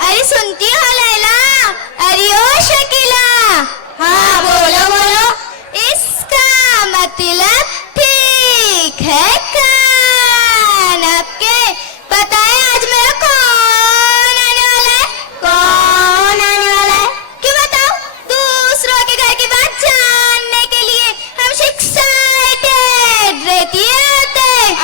अरे सुनती हो लैला? अरे ओ शकीला, हाँ बोलो बोलो। इसका मतलब ठीक है कान आपके। बताए आज मेरा कौन आने वाला है? कौन आने वाला है? क्यों बताओ? दूसरों के घर की बात जानने के लिए हम एक्साइटेड रहती है।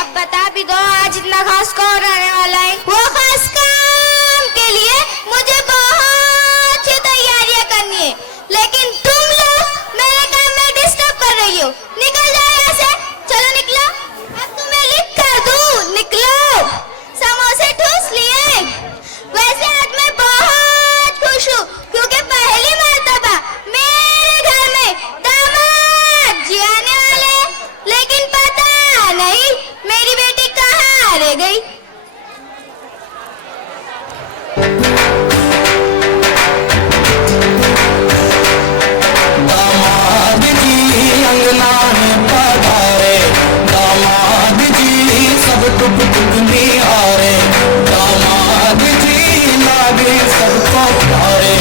अब बता भी दो आज इतना खास कौन आने वाला है? वो खास काम के लिए मुझे बहुत सी तैयारियां करनी है, लेकिन तुम लोग मेरे काम में डिस्टर्ब कर रही हो। निकल जाओ यहाँ से, चलो निकलो। अब तुम्हें लिख कर दूं, निकलो। समोसे ठूस लिए। वैसे आज मैं बहुत खुश हूँ क्योंकि पहली मर्तबा मेरे घर में दामाद जी आने वाले, लेकिन पता नहीं मेरी बेटी कहाँ रह गई। दामाद जी अंगना में पधारे, दामाद जी सब टुक टुक निहारे, दामाद जी लागे सबको प्यारे।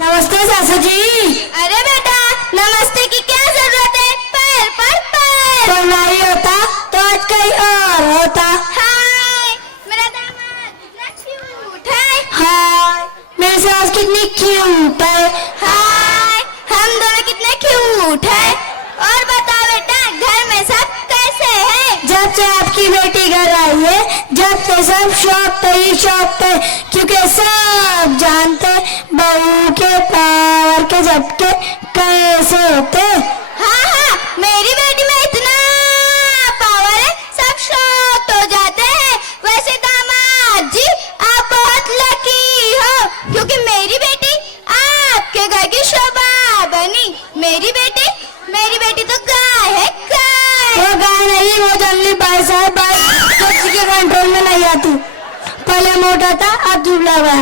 नमस्ते सासू जी। अरे बेटा, नमस्ते की क्या जरूरत है? पैर पर पैर। तो नहीं होता तो आज कहीं और होता। हाय मेरा दामाद कितना क्यूट है। हाय मेरी सास कितनी क्यूट है। हाय हम दोनों कितने क्यूट है। और बता बेटा, घर में सब कैसे हैं? जब से आपकी बेटी घर आई है, जब से सब शौक पे ही शौक पे, क्योंकि सब जानते बहू के पावर के झटके कैसे होते। हाँ हाँ, मेरी बेटी में इतना पावर है, सब शॉक हो जाते हैं। वैसे दामाद जी आप बहुत लकी हो क्योंकि मेरी बेटी आपके घर की शोभा बनी। मेरी बेटी तो गाय है, गाय। वो गाय नहीं, वो जंगली भैंस है, जो किसी के कंट्रोल में नहीं आती। पहले मोटा था, अब दुबला हुआ।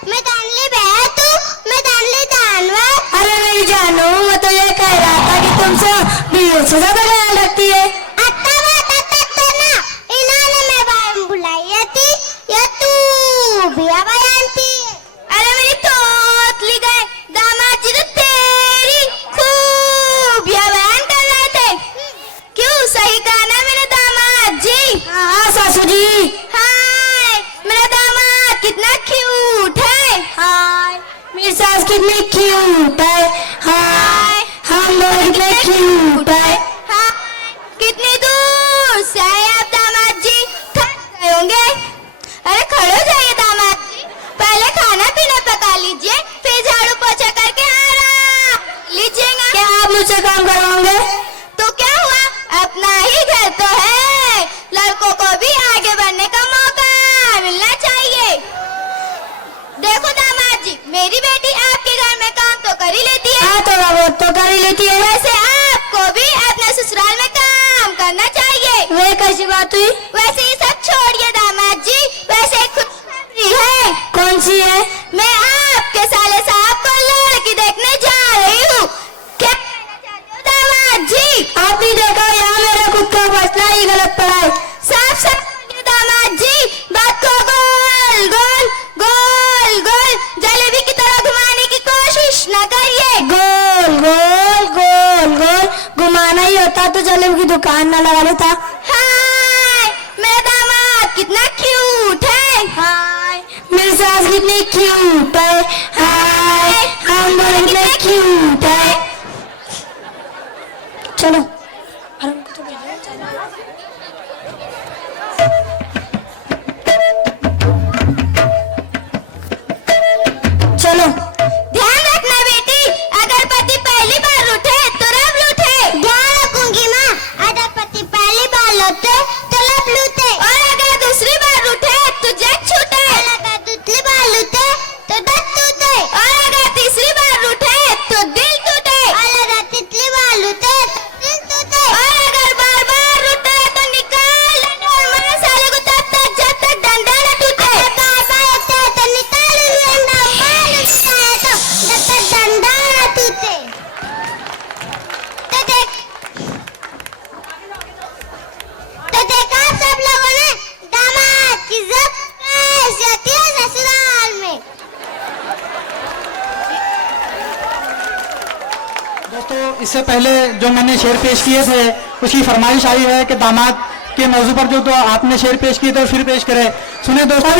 मैं दानली बहन तू, मैं दानली जानवर। अरे नहीं जानू, मैं तो ये कह रहा था कि तुमसे बीवी से ज्यादा ख्याल रखती है। इन्होंने मैं बाहर बुलाई थी या तू भी बयानती। अरे मेरी तोतली गए, दामाद जी तो तेरी खूब बयान कर रहे थे। क्यों, सही कहा ना मेरे दामाद जी? हाँ सासू जी। हाय मेरा दामाद कितना क्यूट है। हाय मेरी सास कितनी क्यूट है। हाय हम लोग कितने क्यूट है। हाँ, कितनी दूर से आए आप दामाद जी? थक गए होंगे। अरे खड़े हो जाइए दामाद जी, पहले खाना पीना पका लीजिए, फिर झाड़ू पोछा करके आराम लीजिएगा। क्या आप मुझसे काम करवाओगे? तो क्या हुआ, अपना ही घर तो है। लड़कों को भी आगे बढ़ने का मौका मिलना चाहिए। देखो दामाद जी, मेरी बेटी आपके घर में काम तो कर ही लेती है। हाँ थोड़ा बहुत तो कर ही लेती है। वैसे आपको भी अपने ससुराल में काम करना चाहिए। वे कैसी बात हुई? वैसे ये सब छोड़िए दामाद जी, वैसे खुशखबरी है। कौन सी है? मैं आपके साले साहब को लड़की देखने जा रही हूँ। क्या कहना चाहते हो दामाद जी? आपने देखा यहाँ मेरा खुद का फैसला ही गलत पड़ा है। साफ साफ बोलिए दामाद जी, बात को गोल गोल गोल गोल जलेबी की तरह घुमाने की कोशिश न करिए। गोल गोल गोल गोल घुमाना ही होता तो जलेबी की दुकान न लगा लेता। हाय मेरा दामाद कितना क्यूट है। हाय मेरी सास कितनी क्यूट है। हाय हम दोनों कितने क्यूट है। चलो चलो। ध्यान रखना बेटी, अगर पति पहली बार रूठे तो रब लूटे। ध्यान रखूंगी माँ, अगर पति पहली बार लूटे तो लब लूटे। और अगर दूसरी बार रूठे तो जग छूटे। और अगर दूसरी बार लूटे तो दस टूटे। दोस्तों इससे पहले जो मैंने शेर पेश किए थे उसकी फरमाइश आई है कि दामाद के मौजू पर जो तो आपने शेर पेश किए थे और फिर पेश करें। सुने दोस्तों।